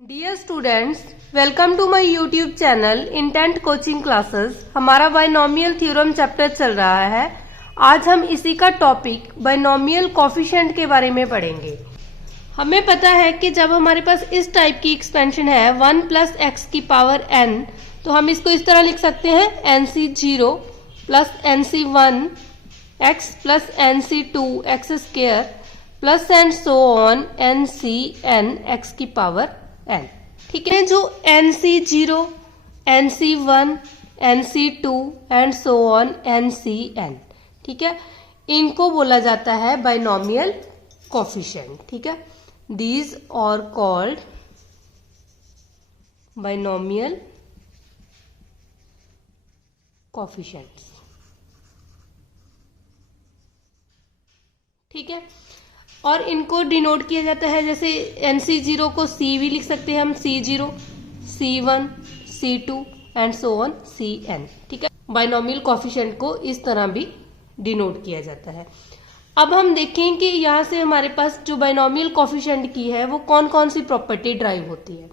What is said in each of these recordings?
Dear students, welcome to my YouTube channel intent coaching classes. हमारा binomial theorem chapter चल रहा है। आज हम इसी का टॉपिक बायनोमियल कोफिशिएंट के बारे में पढ़ेंगे। हमें पता है कि जब हमारे पास इस टाइप की एक्सपेंशन है 1 प्लस एक्स की पावर n, तो हम इसको इस तरह लिख सकते हैं nc0 plus nc1 x plus nc2 x square plus and so on ncn x की पावर n। ठीक है, जो nc0, nc1, nc2 and so on ncn, ठीक है, इनको बोला जाता है बायनोमियल कोफिशिएंट। ठीक है, these are called binomial coefficients. ठीक है, और इनको डिनोट किया जाता है, जैसे nc0 को c भी लिख सकते हैं हम, c0, c1, c2 and so on cn। ठीक है, बायनोमियल कोफिशिएंट को इस तरह भी डिनोट किया जाता है। अब हम देखें कि यहाँ से हमारे पास जो बायनोमियल कोफिशिएंट की है वो कौन कौन सी प्रॉपर्टी ड्राइव होती है।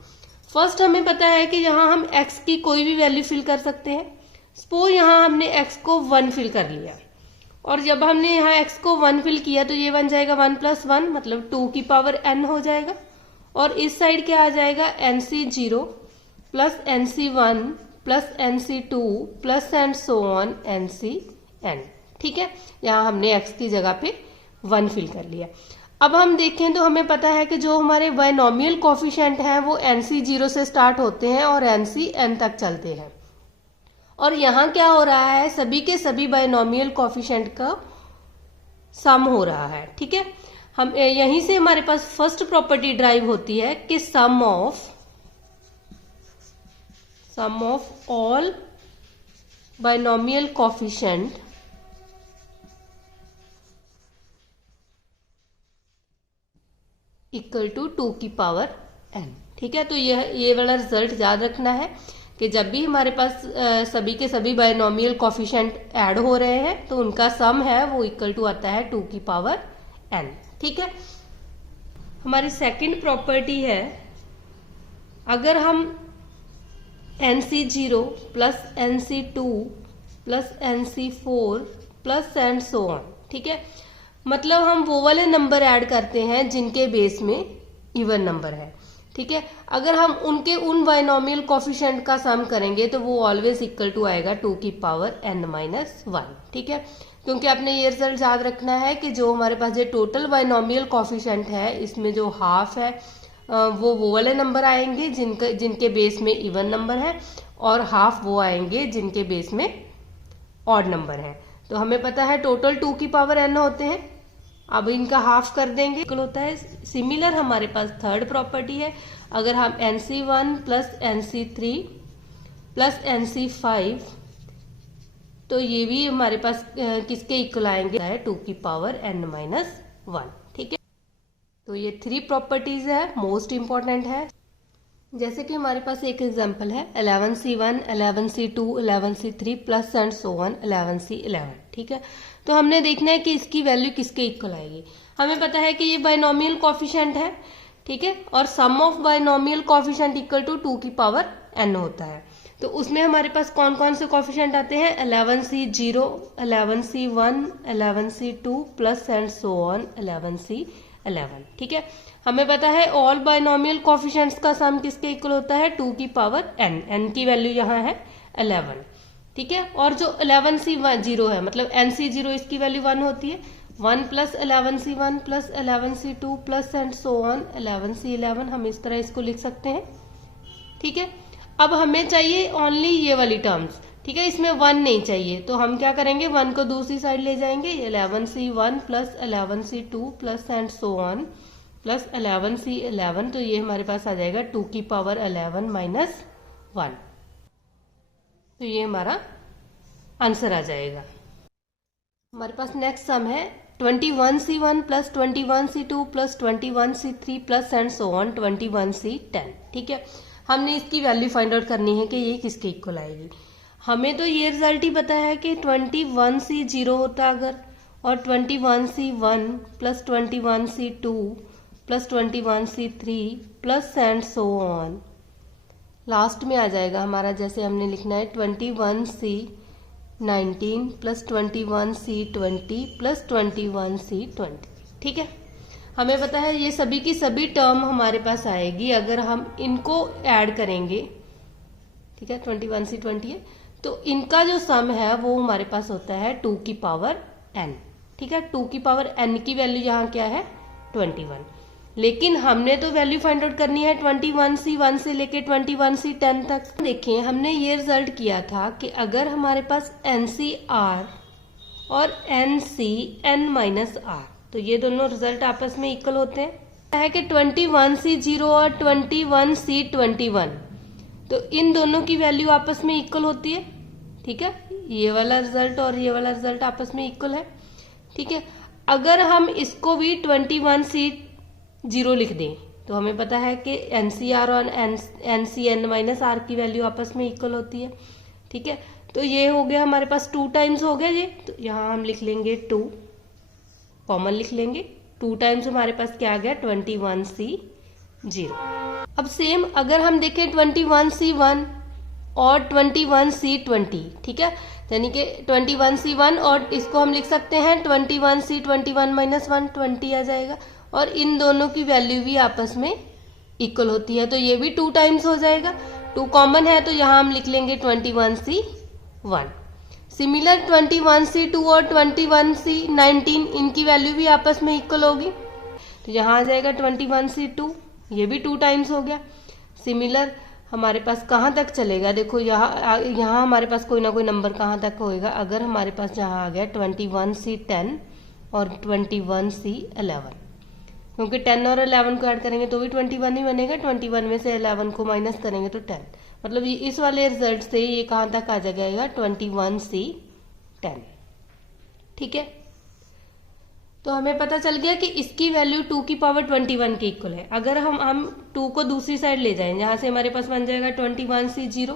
फर्स्ट हमें पता है कि यहाँ हम x की कोई भी वैल्यू फिल कर सकते हैं। सपोज यहाँ हमने x को 1 फिल कर लिया, और जब हमने यहाँ x को 1 फिल किया तो ये बन जाएगा 1 प्लस 1 मतलब 2 की पावर n हो जाएगा। और इस साइड क्या आ जाएगा, nc0 plus nc1 plus nc2 plus and so on ncn। ठीक है, यहाँ हमने x की जगह पे 1 फिल कर लिया। अब हम देखें तो हमें पता है कि जो हमारे बायनोमियल कोफिशिएंट हैं वो nc0 से स्टार्ट होते हैं और ncn तक चलते हैं। और यहाँ क्या हो रहा है, सभी के सभी बायनोमियल कोफिशिएंट का सम हो रहा है। ठीक है, हम यहीं से हमारे पास फर्स्ट प्रॉपर्टी ड्राइव होती है कि sum of all binomial coefficient equal to 2 की पावर n। ठीक है, तो ये वाला रिजल्ट याद रखना है कि जब भी हमारे पास सभी के सभी बायनोमियल कोफिशिएंट ऐड हो रहे हैं तो उनका सम है वो इक्वल टू आता है 2 की पावर n। ठीक है, हमारी सेकंड प्रॉपर्टी है, अगर हम nc0 plus nc2 plus nc4 plus and so on, ठीक है, मतलब हम वो वाले नंबर ऐड करते हैं जिनके बेस में इवन नंबर है। ठीक है, अगर हम उन बायनोमियल कोफिशिएंट का सम करेंगे तो वो ऑलवेज इक्वल टू आएगा 2 की पावर n माइनस 1। ठीक है, क्योंकि आपने ये रिजल्ट याद रखना है कि जो हमारे पास ये टोटल बायनोमियल कोफिशिएंट है इसमें जो हाफ है वो वाले नंबर आएंगे जिनके बेस में इवन नंबर है, और हाफ वो आएंगे जिनके बेस में ऑड नंबर है। तो हमें पता है टोटल 2 की पावर n होते हैं। अब इनका हाफ कर देंगे, होता है। सिमिलर हमारे पास थर्ड प्रॉपर्टी है, अगर हम nc1 plus nc3 plus nc5, तो ये भी हमारे पास किसके इक्वल आएंगे, 2 की पावर n माइनस 1। ठीक है, तो ये 3 प्रॉपर्टीज है, मोस्ट इंपॉर्टेंट है। जैसे कि हमारे पास एक एग्जांपल है 11c1 11c2 11c3 plus and so on 11c11। ठीक है, तो हमने देखना है कि इसकी वैल्यू किसके इक्वल आएगी। हमें पता है कि ये बायनोमियल कोफिशिएंट है। ठीक है, और sum of binomial coefficient equal to 2 की पावर n होता है। तो उसमें हमारे पास कौन कौन से कोफिशिएंट आते हैं, 11c0 11c1 11c2 plus and so on 11c11। ठीक है, हमें पता है ऑल बायनोमियल कोफिशिएंट्स का सम किसके इक्वल होता है, 2 की पावर n की वैल्यू यहाँ है 11। ठीक है, और जो 11c0 है मतलब nc0 इसकी वैल्यू 1 होती है, 1 plus 11c1 plus 11c2 plus and so on 11c11, हम इस तरह इसको लिख सकते हैं। ठीक है, अब हमें चाहिए ओनली ये वाली टर्म्स। ठीक है, इसमें 1 नहीं चाहिए, तो हम क्या करेंगे, 1 को दूसरी साइड ले जाएंगे, 11c1 plus 11c2 plus and so on plus 11c11, तो ये हमारे पास आ जाएगा 2 की पावर 11 माइनस 1। तो ये हमारा आंसर आ जाएगा। हमारे पास नेक्स्ट सम है 21c1 plus 21c2 plus 21c3 plus and so on 21c10। ठीक है, हमने इसकी वैल्यू फाइंड आउट करनी है कि ये किसके इक्वल आएगी। हमें तो ये रिजल्ट ही पता है कि 21c0 होता अगर, और 21c1 plus 21c2 plus 21C3 plus and so on. Last में आ जाएगा हमारा, जैसे हमने लिखना है 21C19 plus 21C20 plus 21C20। ठीक है, हमें पता है ये सभी की सभी टर्म हमारे पास आएगी अगर हम इनको ऐड करेंगे। ठीक है, 21C20 है तो इनका जो सम है वो हमारे पास होता है 2 की पावर n। ठीक है, 2 की पावर n की वैल्यू यहाँ क्या है 21, लेकिन हमने तो वैल्यू फाइंड आउट करनी है 21C1 से लेके 21C10 तक। देखिए हमने ये रिजल्ट किया था कि अगर हमारे पास NCR और NCn-R, तो ये दोनों रिजल्ट आपस में इक्वल होते हैं है कि 21C0 और 21C21, तो इन दोनों की वैल्यू आपस में इक्वल होती है। ठीक है, ये वाला रिजल्ट और ये वाला रिजल्ट आपस में इक्वल है। ठीक है, अगर हम इसको भी 21C0 लिख दें तो हमें पता है कि NCR और NCn-R की वैल्यू आपस में इक्वल होती है। ठीक है, तो ये हो गया हमारे पास 2 टाइम्स हो गया ये, तो यहाँ हम लिख लेंगे 2, कॉमन लिख लेंगे। 2 टाइम्स हमारे पास क्या आ गया 21C0। अब सेम अगर हम देखें 21C1 और 21C20, ठीक है, यानी कि 21C1 और इसको हम लिख सकते हैं 21C21-1 20 आ जाएगा, और इन दोनों की वैल्यू भी आपस में इक्वल होती है, तो ये भी 2 टाइम्स हो जाएगा। 2 कॉमन है तो यहाँ हम लिख लेंगे 21C1। सिमिलर 21C2 और 21C19 इनकी वैल्यू भी आपस में इक्वल होगी, तो यहाँ आ जाएगा 21C2, ये भी 2 टाइम्स हो गया। सिमिलर हमारे पास कहाँ तक चलेगा, देखो यहाँ हमारे पास कोई ना कोई नंबर कहाँ तक होएगा। अगर हमारे पास यहाँ आ गया 21C10 और 21C11, क्योंकि 10 और 11 को ऐड करेंगे तो भी 21 ही बनेगा, 21 में से 11 को माइनस करेंगे तो 10, मतलब इस वाले रिजल्ट से ये कहाँ तक आ जाएगा 21C10। ठीक है, तो हमें पता चल गया कि इसकी वैल्यू 2 की पावर 21 के इक्वल है। अगर हम 2 को दूसरी साइड ले जाएं, जहां से हमारे पास बन जाएगा 21C0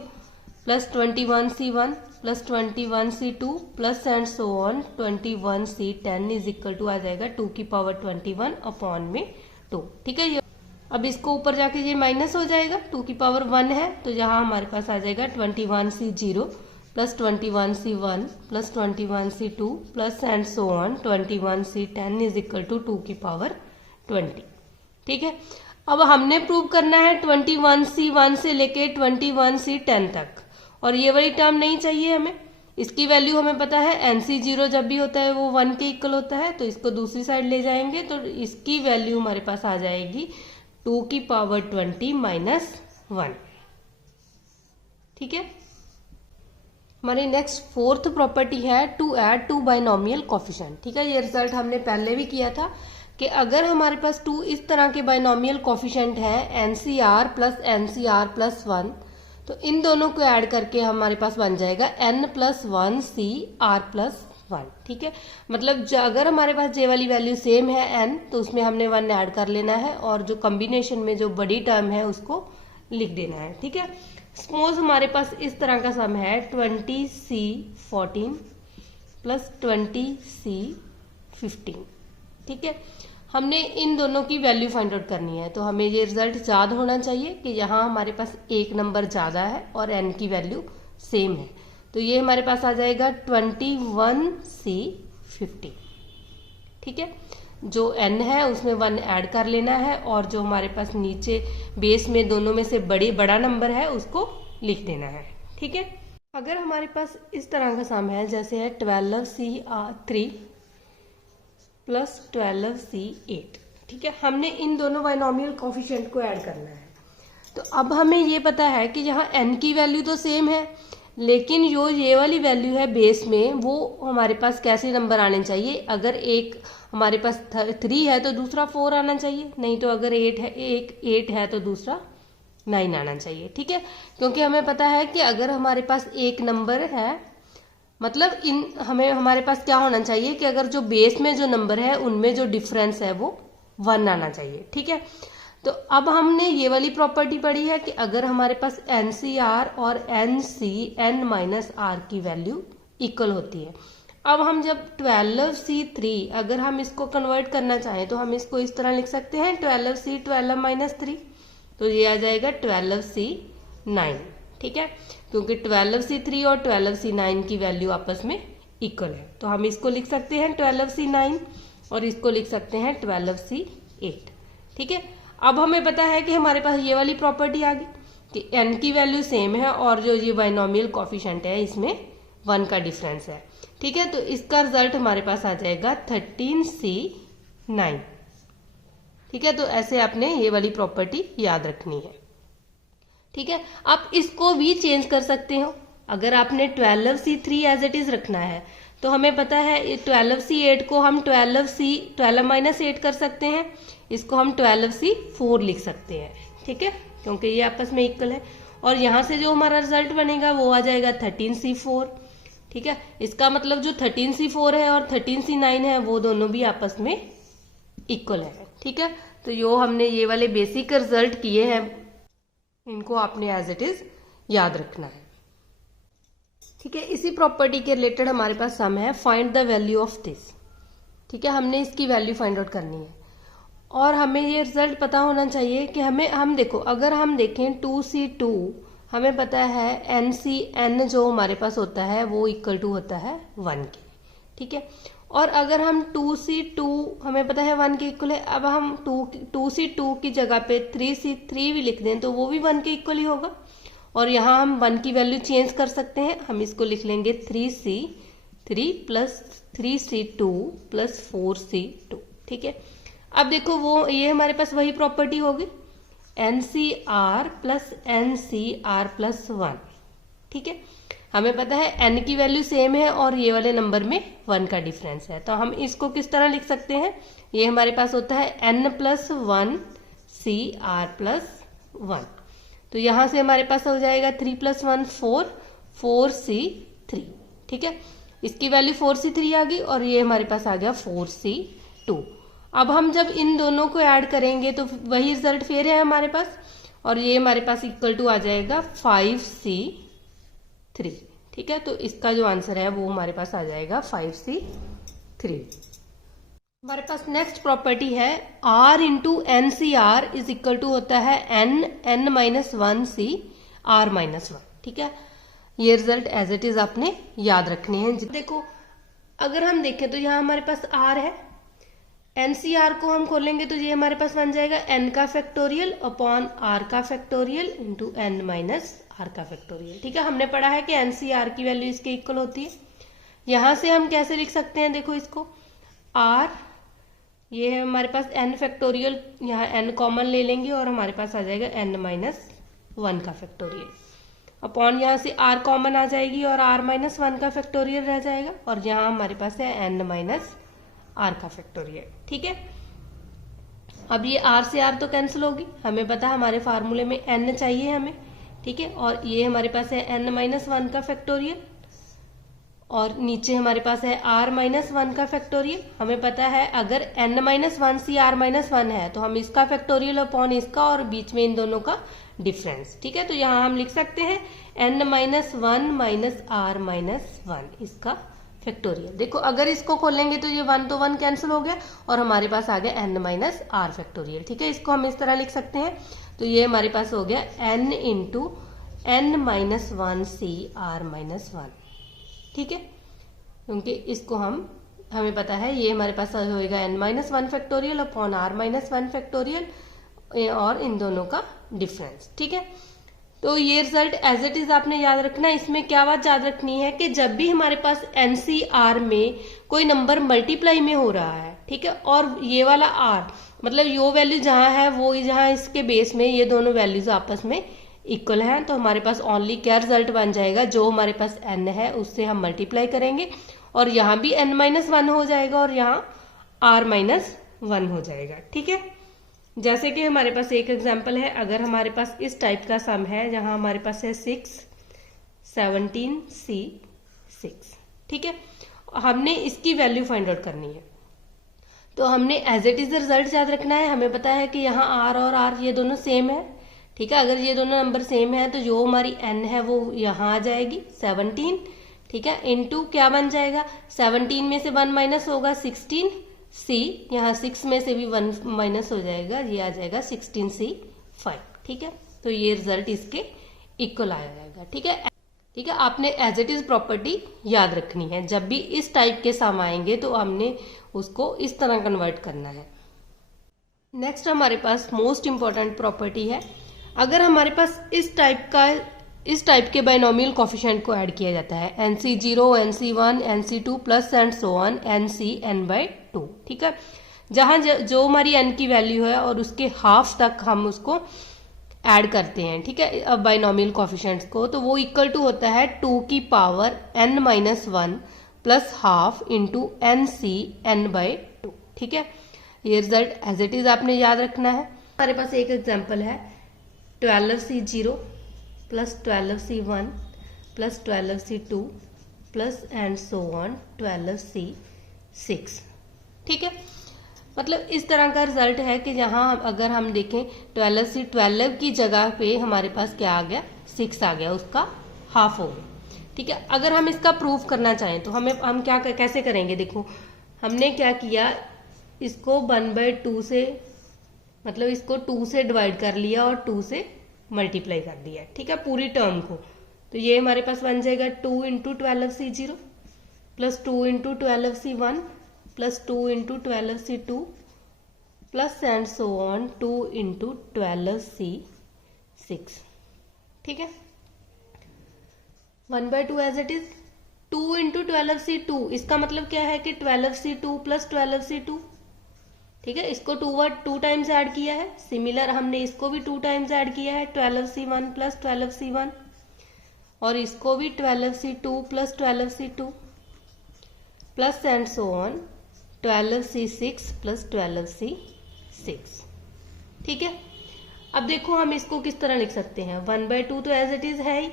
plus 21C1 plus 21C2 plus and so on 21C10 is equal to आ जाएगा 2 की पावर 21 अपॉन में 2। ठीक है, अब इसको ऊपर जाके ये माइनस हो जाएगा, 2 की पावर 1 है तो यहाँ हमारे पास आ जाएगा 21C0 plus 21C1 plus 21C2 plus and so on 21C10 is equal to 2 की पावर 20। ठीक है, अब हमने प्रूव करना है 21C1 से लेके 21C10 तक, और ये वाली टर्म नहीं चाहिए हमें। इसकी वैल्यू हमें पता है NC0 जब भी होता है वो 1 के इक्वल होता है, तो इसको दूसरी साइड ले जाएंगे तो इसकी वैल्यू हमारे पास आ जाएगी 2 की पावर 20 माइनस 1। ठीक है, हमारी नेक्स्ट 4th प्रॉपर्टी है टू ऐड 2 बाइनोमियल कोफिशिएंट। ठीक है, ये रिजल्ट हमने पहले भी किया था कि अगर हमारे पास 2 इस तरह के बाइनोमियल कोफिशिएंट है NCR प्लस NCR प्लस 1, तो इन दोनों को ऐड करके हमारे पास बन जाएगा N प्लस 1 CR प्लस 1। ठीक है, मतलब अगर हमारे पास J वाली वैल्यू सेम है N, तो उसमें हमने 1 ऐड कर लेना है और जो कॉम्बिनेशन में जो बड़ी टर्म है उसको लिख देना है। ठीक है, सपोज हमारे पास इस तरह का सम है 20C14 प्लस 20C15। ठीक है, हमने इन दोनों की वैल्यू फाइंड आउट करनी है, तो हमें ये रिजल्ट याद होना चाहिए कि यहाँ हमारे पास एक नंबर ज्यादा है और n की वैल्यू सेम है, तो ये हमारे पास आ जाएगा 21C15। ठीक है, जो n है उसमें 1 ऐड कर लेना है और जो हमारे पास नीचे बेस में दोनों में से बड़ा नंबर है उसको लिख देना है। ठीक है, अगर हमारे पास इस तरह का सम है जैसे है 12C3 प्लस 12C8, ठीक है, हमने इन दोनों बाइनोमियल कोफिशिएंट को ऐड करना है। तो अब हमें ये पता है कि यहाँ n की वैल्यू तो सेम है, लेकिन जो ये वाली वैल्यू है बेस में वो हमारे पास कैसे नंबर आने चाहिए। अगर एक हमारे पास 3 है तो दूसरा 4 आना चाहिए, नहीं तो अगर 8 है तो दूसरा 9 आना चाहिए। ठीक है, क्योंकि हमें पता है कि अगर हमारे पास एक नंबर है, मतलब हमारे पास क्या होना चाहिए कि अगर जो बेस में जो नंबर है उनमें जो डिफरेंस है वो 1 आना चाहिए। ठीक है, तो अब हमने ये वाली प्रॉपर्टी पढ़ी है कि अगर हमारे पास NCR और NCn-R की वैल्यू इक्वल होती है, अब हम जब 12C3 अगर हम इसको कन्वर्ट करना चाहें तो हम इसको इस तरह लिख सकते हैं 12C 12-3, तो ये आ जाएगा 12C9, ठीक है, क्योंकि 12C3 और 12C9 की वैल्यू आपस में इक्वल है, तो हम इसको लिख सकते हैं 12C9 और इसको लिख सकते हैं 12C8, ठीक है। अब हमें पता है कि हमारे पास ये वाली प्रॉपर्टी आ गई कि n की वैल्यू सेम है और जो ये बाइनोमियल कोफिशिएंट है इसमें 1 का डिफरेंस है, ठीक है। तो इसका रिजल्ट हमारे पास आ जाएगा 13C9, ठीक है। तो ऐसे आपने ये वाली प्रॉपर्टी याद रखनी है, ठीक है। आप इसको भी चेंज कर सकते हो। अगर आपने 12C3 एज इट इज रखना है तो हमें पता है 12C8 को हम 12-8 कर सकते हैं, इसको हम 12C4 लिख सकते हैं, ठीक है, क्योंकि ये आपस में इक्वल है। और यहां से जो हमारा रिजल्ट बनेगा वो आ जाएगा 13C4, ठीक है। इसका मतलब जो 13C4 है और 13C9 है वो दोनों भी आपस में इक्वल है, ठीक है। तो जो हमने ये वाले बेसिक रिजल्ट किए हैं इनको आपने एज इट इज याद रखना है, ठीक है। इसी प्रॉपर्टी के रिलेटेड हमारे पास सम है find the value of this, ठीक है। हमने इसकी वैल्यू फाइंड आउट करनी है और हमें ये रिजल्ट पता होना चाहिए कि हम देखो अगर हम देखें 2C2 हमें पता है NCN जो हमारे पास होता है वो इक्वल टू होता है 1 के, ठीक है। और अगर हम 2C2 हमें पता है 1 के इक्वल है, अब हम 2C2 की जगह पे 3C3 भी लिख दें तो वो भी 1 के इक्वल ही होगा। और यहाँ हम 1 की वैल्यू चेंज कर सकते हैं, हम इसको लिख लेंगे 3C3 plus 3C2 plus 4C2, ठीक है। अब देखो वो ये हमारे पास वही प्रॉपर्टी होगी NCR प्लस NCR प्लस 1, ठीक है। हमें पता है n की वैल्यू सेम है और ये वाले नंबर में 1 का डिफरेंस है, तो हम इसको किस तरह लिख सकते हैं, ये हमारे पास होता है n प्लस 1 CR प्लस 1, तो यहां से हमारे पास हो जाएगा 3 प्लस 1 4 4C3, ठीक है। इसकी वैल्यू 4C3 आ गई और ये हमारे पास आ गया 4C2। अब हम जब इन दोनों को ऐड करेंगे तो वही रिजल्ट फिर है हमारे पास और ये हमारे पास इक्वल टू आ जाएगा 5C3, ठीक है। तो इसका जो आंसर है वो हमारे पास आ जाएगा 5C3। हमारे पास नेक्स्ट प्रॉपर्टी है R into NCR is equal to होता है N minus 1C R minus 1, ठीक है। ये रिजल्ट एज इट इज आपने याद रखने हैं। देखो अगर हम देखें तो यहाँ हमारे पास R है, NCR को हम खोलेंगे तो ये हमारे पास बन जाएगा n का फैक्टोरियल अपॉन R का factorial into n minus R का फैक्टोरियल, ठीक है। हमने पढ़ा है कि NCR की वैल्यू इसके इक्वल होती है। यहां से हम कैसे लिख सकते हैं, देखो इसको R ये है हमारे पास n फैक्टोरियल, यहाँ n कॉमन ले लेंगे और हमारे पास आ जाएगा n माइनस 1 का फैक्टोरियल अपॉन यहाँ से r कॉमन आ जाएगी और r माइनस 1 का फैक्टोरियल रह जाएगा और यहाँ हमारे पास है n माइनस r का फैक्टोरियल, ठीक है। अब ये r से r तो कैंसिल होगी, हमें पता है हमारे फार्मूले में n चाहिए हमें, ठीक है। और ये हमारे पास है n माइनस 1 का फैक्टोरियल और नीचे हमारे पास है r माइनस 1 का फैक्टोरियल। हमें पता है अगर n माइनस 1 सी r माइनस 1 है तो हम इसका फैक्टोरियल अपॉन इसका और बीच में इन दोनों का डिफरेंस, ठीक है। तो यहाँ हम लिख सकते हैं n minus 1 minus r minus 1 इसका फैक्टोरियल। देखो अगर इसको खोलेंगे तो ये 1 तो 1 कैंसिल हो गया और हमारे पास आ गया n माइनस r फैक्टोरियल, ठीक है। इसको हम इस तरह लिख सकते हैं, तो ये हमारे पास हो गया n इंटू n माइनस 1 सी r माइनस 1, ठीक है। क्योंकि इसको हमें पता है ये हमारे पास होएगा n minus 1 factorial upon r minus 1 factorial और इन दोनों का डिफरेंस, ठीक है। तो ये रिजल्ट एज इट इज आपने याद रखना है। इसमें क्या बात याद रखनी है कि जब भी हमारे पास NCR में कोई नंबर मल्टीप्लाई में हो रहा है, ठीक है, और ये वाला R मतलब यो वैल्यू जहां है वो जहां इसके बेस में ये दोनों वैल्यूज आपस में इक्वल है, तो हमारे पास ओनली क्या रिजल्ट बन जाएगा, जो हमारे पास n है उससे हम मल्टीप्लाई करेंगे और यहाँ भी n माइनस 1 हो जाएगा और यहाँ r माइनस 1 हो जाएगा, ठीक है। जैसे कि हमारे पास एक एग्जांपल है, अगर हमारे पास इस टाइप का सम है जहां हमारे पास है 6 17C6, ठीक है, हमने इसकी वैल्यू फाइंड आउट करनी है। तो हमने एज इट इज रिजल्ट याद रखना है। हमें पता है कि यहाँ r और r ये दोनों सेम है, ठीक है। अगर ये दोनों नंबर सेम है तो जो हमारी n है वो यहाँ आ जाएगी 17, ठीक है, इनटू क्या बन जाएगा, 17 में से 1 माइनस होगा 16c, यहाँ 6 में से भी 1 माइनस हो जाएगा, ये आ जाएगा 16c5। ठीक है, तो ये रिजल्ट इसके इक्वल आ जाएगा। ठीक है, ठीक है, आपने एज इट इज प्रॉपर्टी याद रखनी है। जब भी इस टाइप के सम आएंगे तो हमने उसको इस तरह कन्वर्ट करना है। नेक्स्ट हमारे पास मोस्ट इंपॉर्टेंट प्रॉपर्टी है, अगर हमारे पास इस टाइप के बाइनोमियल कोफिशिएंट को ऐड किया जाता है, NC0, NC1, NC2 plus and so on NC n/2। ठीक है, जहां जो हमारी n की वैल्यू है और उसके हाफ तक हम उसको ऐड करते हैं। ठीक है, अब बाइनोमियल कोफिशिएंट्स को, तो वो इक्वल टू होता है 2 की power n-1 plus half into NC n/2। ठीक है, ये रिजल्ट एज इट इज आपने याद रखना है। हमारे पास एक एग्जांपल है 12C0 plus 12C1 plus 12C2 plus and so on 12C6। ठीक है, मतलब इस तरह का रिजल्ट है कि जहां अगर हम देखें 12C12 की जगह पे हमारे पास क्या आ गया, 6 आ गया, उसका हाफ हो गया। ठीक है, अगर हम इसका प्रूफ करना चाहें तो हम क्या कैसे करेंगे, देखो हमने क्या किया, इसको 1/2 से, मतलब इसको 2 से डिवाइड कर लिया और 2 से मल्टीप्लाई कर दिया। ठीक है, पूरी टर्म को, तो ये हमारे पास बन जाएगा 2 into 12C0 plus 2 into 12C1 plus 2 into 12C2 plus and so on 2 into 12C6। ठीक है, 1/2 as it is, 2 into 12C2, इसका मतलब क्या है कि 12C2 प्लस 12C2। ठीक है, इसको 2 टाइम्स ऐड किया है, सिमिलर हमने इसको भी 2 टाइम्स ऐड किया है, 12C1 प्लस 12C1, और इसको भी 12C2 plus 12C2 plus and so on 12C6 plus 12C6। ठीक है, अब देखो हम इसको किस तरह लिख सकते हैं, 1/2 तो एज इट इज है ही,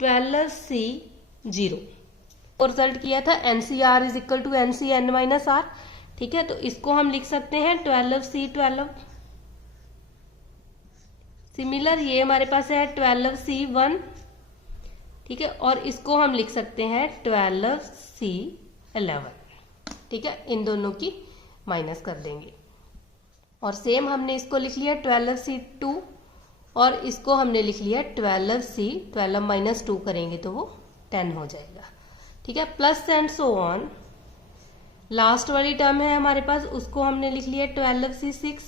12C0 और रिजल्ट किया था NCR is equal to NCn-R। ठीक है, तो इसको हम लिख सकते हैं 12C12। सिमिलर ये हमारे पास है 12C1। ठीक है, और इसको हम लिख सकते हैं 12C11। ठीक है, इन दोनों की माइनस कर देंगे, और सेम हमने इसको लिख लिया 12C2 और इसको हमने लिख लिया 12 माइनस 2 करेंगे तो वो 10 हो जाएगा। ठीक है, plus and so on, last वाली टर्म है हमारे पास, उसको हमने लिख लिया 12C6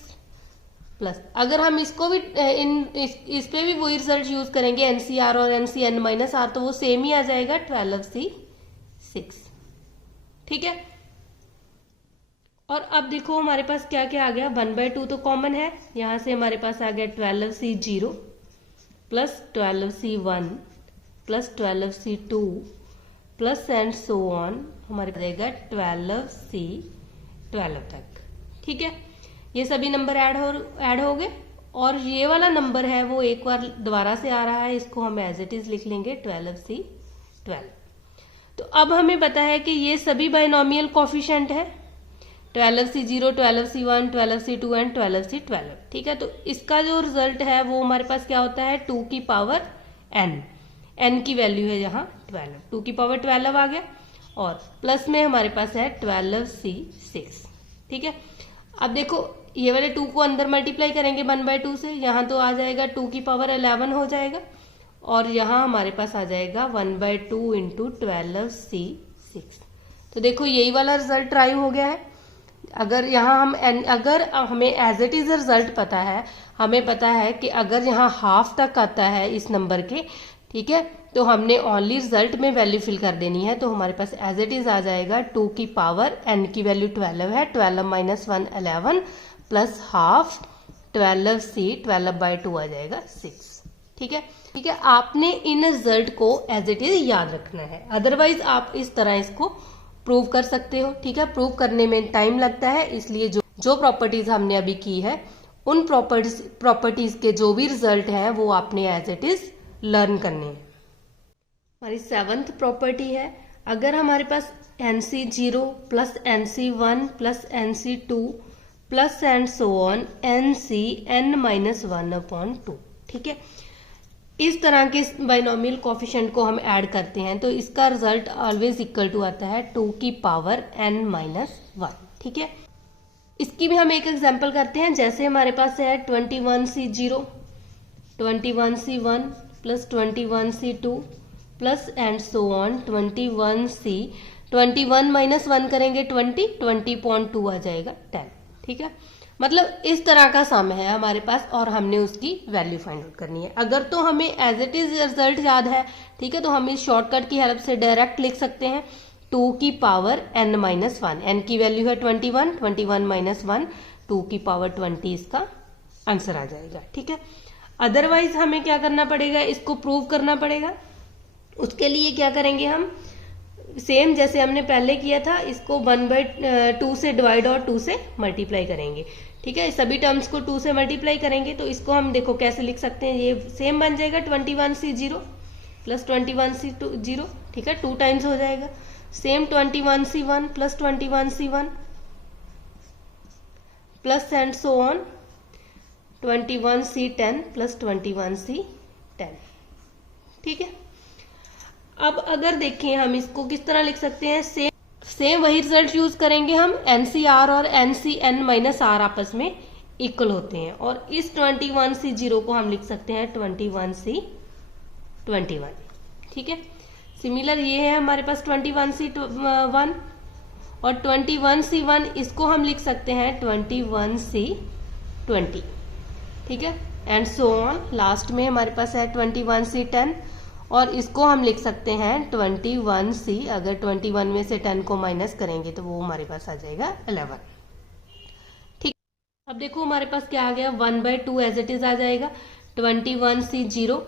प्लस, अगर हम इसको भी इस पे भी वही रिजल्ट यूज करेंगे NCR और NCn-R, तो वो सेम ही आ जाएगा 12C6। ठीक है, और अब देखो हमारे पास क्या क्या आ गया, 1/2 तो कॉमन है, यहां से हमारे पास आ गया 12C0 plus 12C1 plus 12C2 plus and so on, हमारे पास आएगा 12C12 तक। ठीक है, ये सभी नंबर ऐड हो गए, और ये वाला नंबर है वो एक बार दोबारा से आ रहा है, इसको हम एज इट इज लिख लेंगे 12C12। तो अब हमें पता है कि ये सभी बाइनोमियल कोफिशिएंट है, 12C0, 12C1, 12C2 and 12C12। ठीक है, तो इसका जो रिजल्ट है वो हमारे पास क्या होता है, 2 की पावर n की वैल्यू है यहाँ 12, 2 की पावर 12 आ गया, और प्लस में हमारे पास है 12C6। ठीक है, अब देखो ये वाले 2 को अंदर मल्टीप्लाई करेंगे 1/2 से, यहाँ तो आ जाएगा 2 की पावर 11 हो जाएगा, और यहाँ हमारे पास आ जाएगा 1/2 इंटू 12C6। तो देखो यही वाला रिजल्ट ट्राई हो गया है। अगर यहाँ अगर हमें एज इट इज रिजल्ट पता है, हमें पता है कि अगर यहाँ हाफ तक आता है इस नंबर के, ठीक है, तो हमने ओनली रिजल्ट में वैल्यू फिल कर देनी है, तो हमारे पास एज इट इज आ जाएगा 2 की पावर n की वैल्यू 12 है, 12 माइनस 1 11 प्लस हाफ 12C12/2 आ जाएगा 6। ठीक है, ठीक है, आपने इन रिजल्ट को एज इट इज याद रखना है, अदरवाइज आप इस तरह इसको प्रूव कर सकते हो। ठीक है, प्रूव करने में टाइम लगता है, इसलिए जो प्रॉपर्टीज हमने अभी की है उन प्रॉपर्टीज के जो भी रिजल्ट हैं वो आपने एज इट इज लर्न करने हैं। हमारी 7th प्रॉपर्टी है, अगर हमारे पास NC0 plus NC1 plus NC2 plus and so on NCn-1/2। ठीक है, इस तरह के बाइनोमियल कोफिशिएंट को हम ऐड करते हैं तो इसका रिजल्ट ऑलवेज इक्वल टू आता है 2 की पावर n माइनस 1। ठीक है, इसकी भी हम एक एग्जांपल करते हैं। जैसे हमारे पास है 21C0 21C1 plus 21C2 plus and so on 21C 21 minus 1 करेंगे 20.2 आ जाएगा 10। ठीक है, मतलब इस तरह का सम है हमारे पास और हमने उसकी वैल्यू फाइंड आउट करनी है। अगर तो हमें एज इट इज रिजल्ट याद है, ठीक है, तो हम इस शॉर्टकट की हेल्प से डायरेक्ट लिख सकते हैं 2 की पावर n माइनस 1। n की वैल्यू है 21, 21 माइनस 1 2 की पावर 20 इसका आंसर आ जाएगा। ठीक है, अदरवाइज हमें क्या करना पड़ेगा, इसको प्रूव करना पड़ेगा। उसके लिए क्या करेंगे हम, सेम जैसे हमने पहले किया था, इसको 1/2 से डिवाइड और 2 से मल्टीप्लाई करेंगे। ठीक है, सभी टर्म्स को 2 से मल्टीप्लाई करेंगे तो इसको हम देखो कैसे लिख सकते हैं, ये सेम बन जाएगा 21C0 प्लस 21C0। ठीक है, 2 टाइम्स हो जाएगा। Same 21C1 plus 21C1 plus and so on 21C10 plus 21C10। ठीक है, अब अगर देखें हम इसको किस तरह लिख सकते हैं, सेम वही रिजल्ट यूज करेंगे हम। NCR और NCN माइनस R आपस में इक्वल होते हैं और इस 21C0 को हम लिख सकते हैं 21C21। ठीक है, सिमिलर ये है हमारे पास 21C1 और 21C1 इसको हम लिख सकते हैं 21C20। ठीक है, एंड सो ऑन लास्ट में हमारे पास है 21C10 और इसको हम लिख सकते हैं 21C। अगर 21 में से 10 को माइनस करेंगे तो वो हमारे पास आ जाएगा 11। ठीक, अब देखो हमारे पास क्या आ गया, 1/2 एज इट इज आ जाएगा 21C0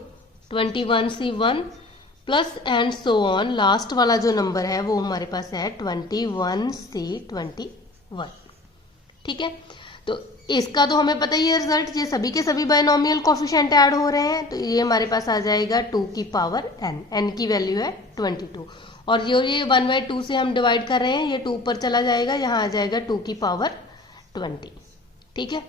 21C1 plus and so on last वाला जो नंबर है वो हमारे पास है 21C21। ठीक है, तो इसका तो हमें पता ही है रिजल्ट, ये सभी के सभी बाइनोमियल कोफिशिएंट ऐड हो रहे हैं तो ये हमारे पास आ जाएगा 2 की पावर n। n की वैल्यू है 22 और ये 1/2 से हम डिवाइड कर रहे हैं, ये 2 पर चला जाएगा, यहाँ आ जाएगा 2 की पावर 20। ठीक है,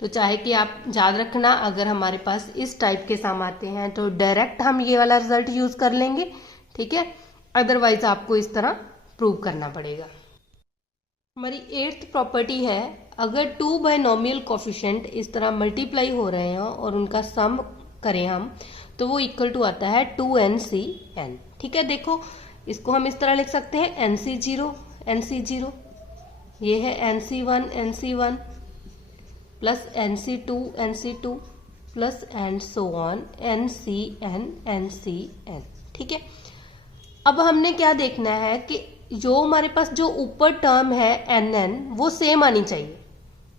तो चाहे कि आप याद रखना, अगर हमारे पास इस टाइप के सम आते हैं तो डायरेक्ट हम ये वाला रिजल्ट यूज कर लेंगे। ठीक है, अदरवाइज आपको इस तरह प्रूव करना पड़ेगा। हमारी 8th प्रॉपर्टी है, अगर 2 बाइनोमियल कोफिशिएंट इस तरह मल्टीप्लाई हो रहे हैं और उनका सम करें हम तो वो इक्वल टू आता है 2NCN। ठीक है, देखो इसको हम इस तरह लिख सकते हैं NC0 NC0, ये है NC1 NC1 plus NC2 NC2 plus and so on NCN NCN। ठीक है, अब हमने क्या देखना है कि जो हमारे पास जो ऊपर टर्म है NN वो सेम आनी चाहिए।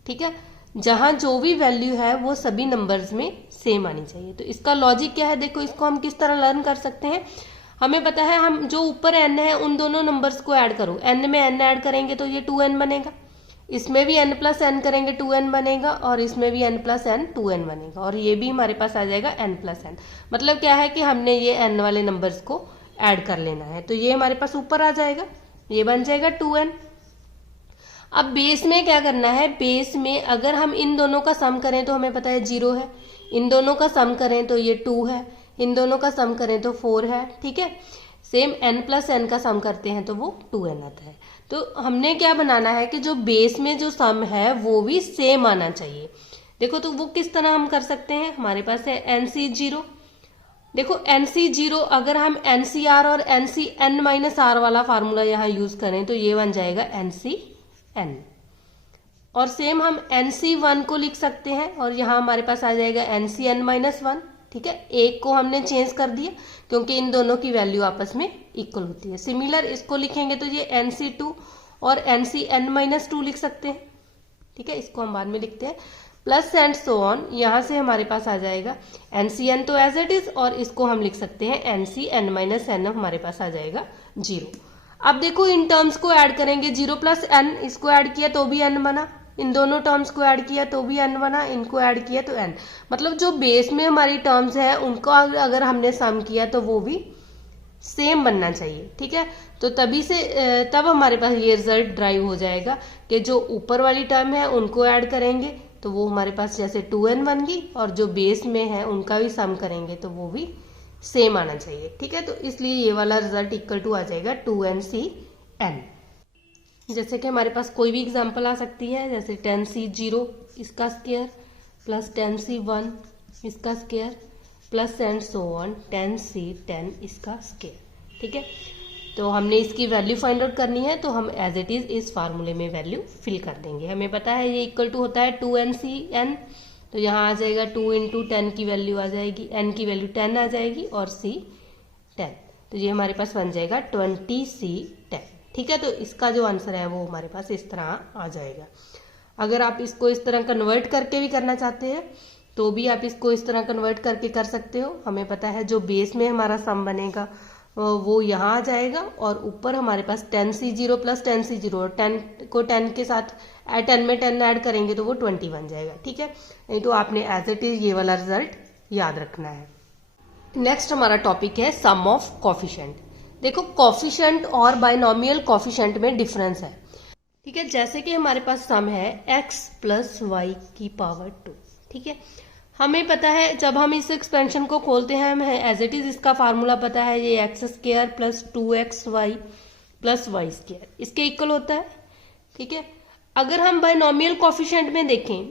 ठीक है, जहां जो भी वैल्यू है वो सभी नंबर्स में सेम आनी चाहिए। तो इसका लॉजिक क्या है, देखो इसको हम किस तरह लर्न कर सकते हैं। हमें पता है हम जो ऊपर n है उन दोनों नंबर्स को ऐड करो, n में n ऐड करेंगे तो ये 2n बनेगा, इसमें भी n प्लस n करेंगे 2n बनेगा और इसमें भी n प्लस n 2n बनेगा और ये भी हमारे पास आ जाएगा n प्लस n। मतलब क्या है कि हमने ये n वाले नंबर्स को ऐड कर लेना है तो ये हमारे पास ऊपर आ जाएगा, ये बन जाएगा 2n। अब बेस में क्या करना है, बेस में अगर हम इन दोनों का सम करें तो हमें पता है 0 है, इन दोनों का सम करें तो ये 2 है, इन दोनों का सम करें तो 4 है। ठीक है, सेम n प्लस n का सम करते हैं तो वो 2n आता है। तो हमने क्या बनाना है कि जो बेस में जो सम है वो भी सेम आना चाहिए। देखो तो वो किस तरह हम कर सकते हैं, हमारे पास है NC0। देखो NC0 अगर हम NCR और NCN माइनस R वाला फार्मूला यहाँ यूज करें तो ये बन जाएगा NCN और सेम हम NC1 को लिख सकते हैं और यहाँ हमारे पास आ जाएगा NCN माइनस 1। ठीक है, एक को हमने चेंज कर दिया क्योंकि इन दोनों की वैल्यू आपस में इक्वल होती है। सिमिलर इसको लिखेंगे तो ये NC2 और NCN माइनस 2 लिख सकते हैं। ठीक है, इसको हम बाद में लिखते हैं प्लस एंड सो ऑन, यहां से हमारे पास आ जाएगा NCN तो एज इट इज और इसको हम लिख सकते हैं NCN माइनस n, हमारे पास आ जाएगा 0। अब देखो इन टर्म्स को ऐड करेंगे, 0 प्लस n, इसको ऐड किया तो भी n बना, इन दोनों टर्म्स को ऐड किया तो भी n बना, इनको ऐड किया तो n। मतलब जो बेस में हमारी टर्म्स है उनको अगर हमने सम किया तो वो भी सेम बनना चाहिए। ठीक है, तो तभी से तब हमारे पास ये रिजल्ट ड्राइव हो जाएगा कि जो ऊपर वाली टर्म है उनको ऐड करेंगे, तो वो हमारे पास जैसे 2n बन गई, और जो बेस में है उनका भी सम करेंगे तो वो भी सेम आना चाहिए। ठीक है, तो इसलिए ये वाला रिजल्ट इक्वल टू आ जाएगा 2nCn। जैसे कि हमारे पास कोई भी एग्जांपल आ सकती है, जैसे 10C0 इसका स्क्वायर प्लस 10C1 इसका square plus and so on 10C10 इसका स्क्वायर। ठीक है, तो हमने इसकी वैल्यू फाइंड आउट करनी है, तो हम एज इट इज इस फार्मूले में वैल्यू फिल कर देंगे। हमें पता है ये इक्वल टू होता है 2nCn, तो यहाँ आ जाएगा 2 इंटू 10 की वैल्यू आ जाएगी, n की वैल्यू 10 आ जाएगी और C 10, तो ये हमारे पास बन जाएगा 20C10। ठीक है, तो इसका जो आंसर है वो हमारे पास इस तरह आ जाएगा। अगर आप इसको इस तरह कन्वर्ट करके भी करना चाहते हैं तो भी आप इसको इस तरह कन्वर्ट करके कर सकते हो। हमें पता है जो बेस में हमारा सम बनेगा वो यहाँ आ जाएगा, और ऊपर हमारे पास 10C0 प्लस 10C0, और 10 को 10 के साथ 10 में 10 ऐड करेंगे तो वो 20 बन जाएगा। ठीक है, नहीं तो आपने एज इट इज ये वाला रिजल्ट याद रखना है। नेक्स्ट हमारा टॉपिक है सम ऑफ कॉफिशेंट। देखो, कॉफिशेंट और बाइनोमियल कॉफिशेंट में डिफरेंस है। ठीक है, जैसे कि हमारे पास सम है x प्लस वाई की पावर 2। ठीक है, हमें पता है जब हम इस एक्सपेंशन को खोलते हैं हमें एज इट इज इसका फार्मूला पता है, ये x square plus 2xy plus y square इसके इक्वल होता है। ठीक है, अगर हम बाइनोमियल कॉफिशेंट में देखें,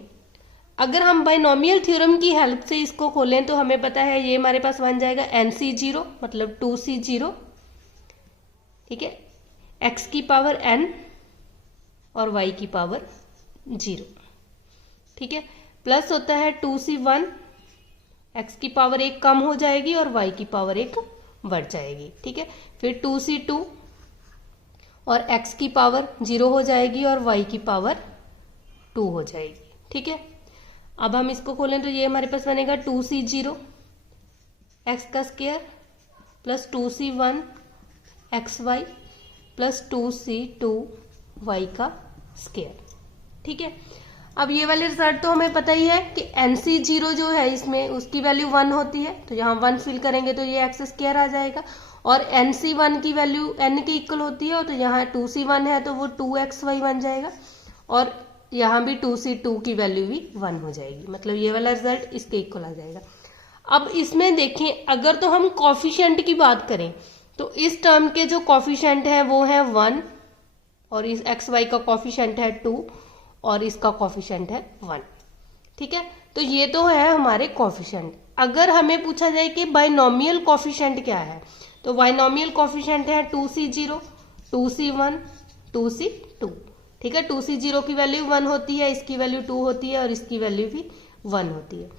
अगर हम बाइनोमियल थ्योरम की हेल्प से इसको खोलें तो हमें पता है ये हमारे पास बन जाएगा nC0 मतलब 2C0। ठीक है, x की पावर n और y की पावर 0। ठीक है, प्लस होता है 2C1, x की पावर 1 कम हो जाएगी और y की पावर 1 बढ़ जाएगी। ठीक है, फिर 2C2 और x की पावर 0 हो जाएगी और y की पावर 2 हो जाएगी। ठीक है, अब हम इसको खोलें तो ये हमारे पास बनेगा 2C0 x का square plus 2C1 xy plus 2C2 y का स्क्वायर। ठीक है, अब ये वाले रिजल्ट तो हमें पता ही है कि nC0 जो है इसमें उसकी वैल्यू 1 होती है, तो यहाँ 1 फिल करेंगे तो ये एक्स स्क्वायर आ जाएगा, और nC1 की वैल्यू n के इक्वल होती है, तो यहाँ 2C1 है तो वो 2xy बन जाएगा, और यहाँ भी 2C2 की वैल्यू भी 1 हो जाएगी, मतलब ये वाला रिजल्ट इसके इक्वल आ जाएगा। अब इसमें देखें, अगर तो हम कॉफिशेंट की बात करें तो इस टर्म के जो कॉफिशेंट है वो है 1, और इस xy का कॉफिशेंट है 2 और इसका कॉफिशेंट है 1। ठीक है, तो ये तो है हमारे कॉफिशेंट। अगर हमें पूछा जाए कि बाइनोमियल कॉफिशेंट क्या है, तो बाइनोमियल कॉफिशेंट है 2C0, 2C1, 2C2। ठीक है, 2C0 की वैल्यू 1 होती है, इसकी वैल्यू 2 होती है और इसकी वैल्यू भी 1 होती है।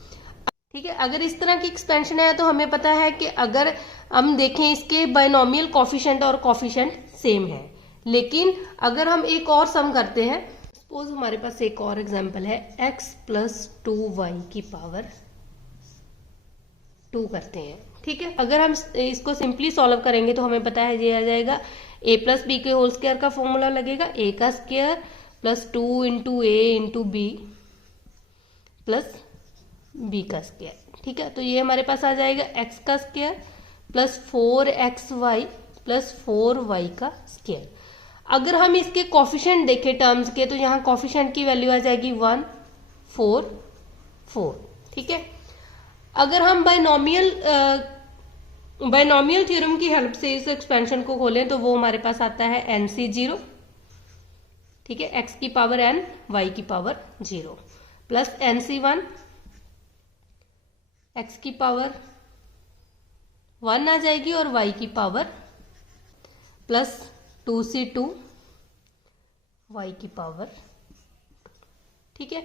ठीक है, अगर इस तरह की एक्सपेंशन है तो हमें पता है कि अगर हम देखें इसके बाइनोमियल कॉफिशेंट और कॉफिशेंट सेम है, लेकिन अगर हम एक और सम करते हैं, सपोज हमारे पास एक और एग्जांपल है x प्लस 2y की पावर 2 करते हैं। ठीक है, अगर हम इसको सिंपली सॉल्व करेंगे तो हमें पता है ये आ जाएगा a प्लस बी के होल स्क्वायर का फॉर्मूला लगेगा, a का स्क्वायर प्लस 2 इंटू ए इंटू बी प्लस बी का स्क्वायर। ठीक है, तो ये हमारे पास आ जाएगा x का square plus 4xy plus 4y का स्क्वायर। अगर हम इसके कॉफिशेंट देखें टर्म्स के, तो यहाँ कॉफिशेंट की वैल्यू आ जाएगी 1, 4, 4। ठीक है, अगर हम बाइनोमियल थ्योरम की हेल्प से इस एक्सपेंशन को खोलें तो वो हमारे पास आता है nC0। ठीक है, x की पावर n, y की पावर 0 प्लस nC1, x की पावर 1 आ जाएगी और y की पावर प्लस 2C2 y की पावर। ठीक है,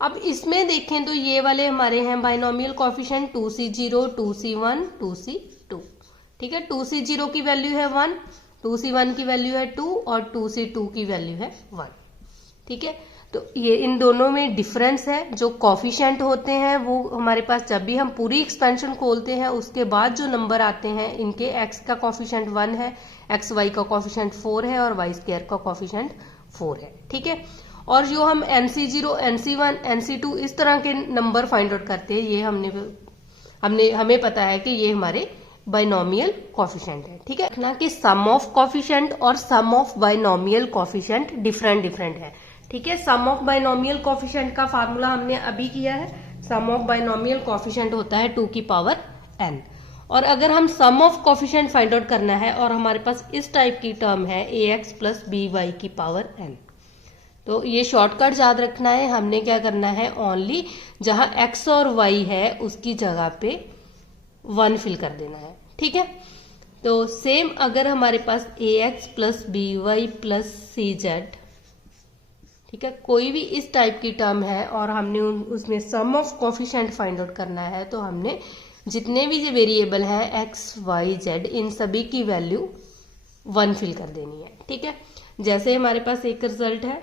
अब इसमें देखें तो ये वाले हमारे हैं binomial coefficient 2C0, 2C1, 2C2। ठीक है, 2C0 की वैल्यू है 1, 2C1 की वैल्यू है 2 और 2C2 की वैल्यू है 1। ठीक है, तो ये इन दोनों में डिफरेंस है। जो कॉफिशेंट होते हैं वो हमारे पास जब भी हम पूरी एक्सपेंशन खोलते हैं उसके बाद जो नंबर आते हैं, इनके x का कॉफिशेंट 1 है, xy का कॉफिशेंट 4 है और y स्क्वायर का कॉफिशेंट 4 है। ठीक है, और जो हम nC0, nC1, nC2 इस तरह के नंबर फाइंड आउट करते हैं, ये हमें पता है कि ये हमारे बाइनोमियल कॉफिशेंट है। ठीक है, ना कि सम ऑफ कॉफिशेंट और sum of binomial coefficient different है। ठीक है। सम ऑफ बाइनोमियल कोफिशिएंट का फार्मूला हमने अभी किया है। सम ऑफ बाइनोमियल कोफिशिएंट होता है 2 की पावर n। और अगर हम सम ऑफ कोफिशिएंट फाइंड आउट करना है और हमारे पास इस टाइप की टर्म है ax प्लस by की पावर n, तो ये शॉर्टकट याद रखना है। हमने क्या करना है, ओनली जहां x और y है उसकी जगह पे 1 फिल कर देना है। ठीक है। तो सेम अगर हमारे पास ax plus by plus cz, ठीक है, कोई भी इस टाइप की टर्म है और हमने उसमें सम ऑफ कोफिशिएंट फाइंड आउट करना है, तो हमने जितने भी ये वेरिएबल हैं x y z इन सभी की वैल्यू 1 फिल कर देनी है। ठीक है। जैसे हमारे पास एक रिजल्ट है,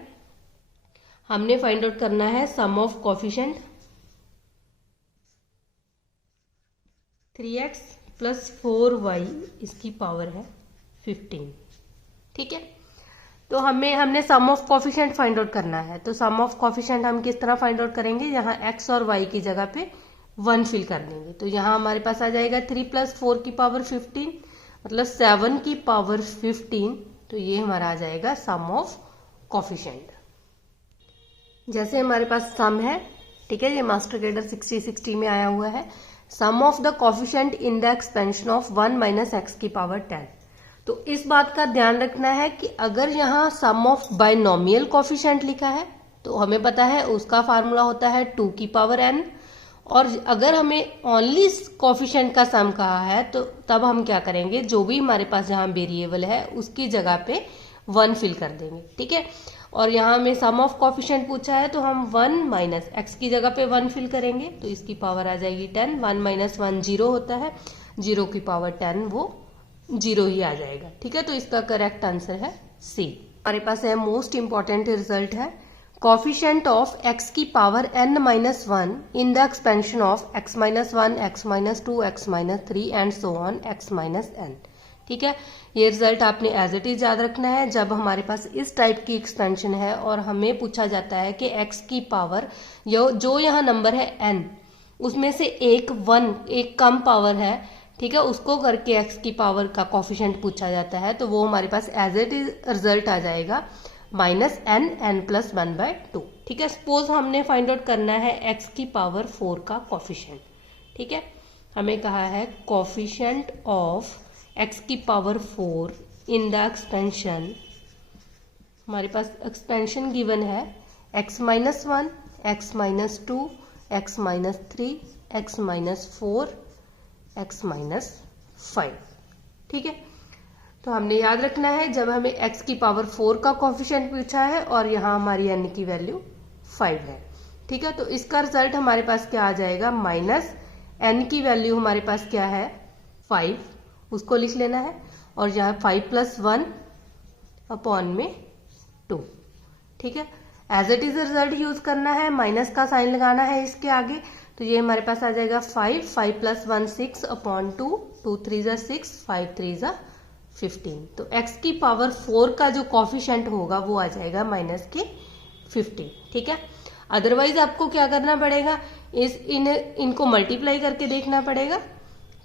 हमने फाइंड आउट करना है sum of coefficient 3x plus 4y इसकी पावर है 15। ठीक है। तो हमने सम ऑफ कोफिशिएंट फाइंड आउट करना है। तो सम ऑफ कोफिशिएंट हम किस तरह फाइंड आउट करेंगे, यहाँ x और y की जगह पे 1 फिल कर देंगे। तो यहाँ हमारे पास आ जाएगा 3 प्लस 4 की पावर 15, मतलब 7 की पावर 15। तो ये हमारा आ जाएगा सम ऑफ कोफिशिएंट। जैसे हमारे पास सम है, ठीक है, ये मास्टर ग्रेडर 60 में आया हुआ है, sum of the coefficient in the expansion of 1 minus x की पावर 10। तो इस बात का ध्यान रखना है कि अगर यहाँ सम ऑफ बाइनोमियल कोफिशिएंट लिखा है तो हमें पता है उसका फार्मूला होता है 2 की पावर n, और अगर हमें ओनली कोफिशिएंट का सम कहा है तो तब हम क्या करेंगे, जो भी हमारे पास जहां वेरिएबल है उसकी जगह पे 1 फिल कर देंगे। ठीक है। और यहाँ हमें सम ऑफ कोफिशिएंट पूछा है तो हम 1 माइनस एक्स की जगह पे 1 फिल करेंगे, तो इसकी पावर आ जाएगी 10। 1 माइनस 1 0 होता है, 0 की पावर 10 वो 0 ही आ जाएगा। ठीक है। तो इसका करेक्ट आंसर है सी। हमारे पास है मोस्ट इंपॉर्टेंट रिजल्ट है, कोफिशिएंट ऑफ x की power n minus 1 in the expansion of x minus 1, x minus 2, x minus 3 and so on x minus n। ठीक है। ये रिजल्ट आपने एज इट इज याद रखना है। जब हमारे पास इस टाइप की एक्सपेंशन है और हमें पूछा जाता है कि x की पावर जो यहाँ नंबर है n, उसमें से एक कम पावर है, ठीक है, उसको करके x की पावर का कोफिशिएंट पूछा जाता है, तो वो हमारे पास एज इट इज रिजल्ट आ जाएगा माइनस n प्लस 1/2। ठीक है। सपोज हमने फाइंड आउट करना है x की पावर 4 का कोफिशिएंट। ठीक है। हमें कहा है कोफिशिएंट ऑफ x की पावर 4 इन द एक्सपेंशन, हमारे पास एक्सपेंशन गिवन है x minus 1, x minus 2, x minus 3, x minus 4, x minus 5। ठीक है। तो हमने याद रखना है जब हमें x की पावर 4 का कोफिशिएंट पूछा है और यहाँ हमारी n की वैल्यू 5 है। ठीक है। तो इसका रिजल्ट हमारे पास क्या आ जाएगा, माइनस n की वैल्यू हमारे पास क्या है 5, उसको लिख लेना है, और यहाँ 5 प्लस 1 अपॉन में 2। ठीक है। As it is result use करना है, माइनस का साइन लगाना है इसके आगे, तो ये हमारे पास आ जाएगा 5 प्लस 1 6 अपॉन 2, 2 3 ज़ा 6, 5 3 ज़ा 15। तो x की पावर 4 का जो कोफिशिएंट होगा वो आ जाएगा माइनस के 15। ठीक है। अदरवाइज आपको क्या करना पड़ेगा, इनको मल्टीप्लाई करके देखना पड़ेगा।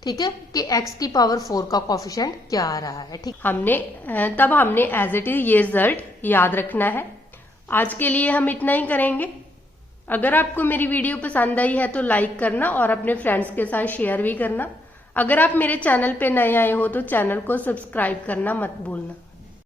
ठीक है, कि x की पावर 4 का कोफिशिएंट क्या आ रहा है। ठीक, तब हमने एज इट इज ये रिजल्ट याद रखना है। आज के लिए हम इतना ही करेंगे। अगर आपको मेरी वीडियो पसंद आई है तो लाइक करना और अपने फ्रेंड्स के साथ शेयर भी करना। अगर आप मेरे चैनल पे नए आए हो तो चैनल को सब्सक्राइब करना मत भूलना।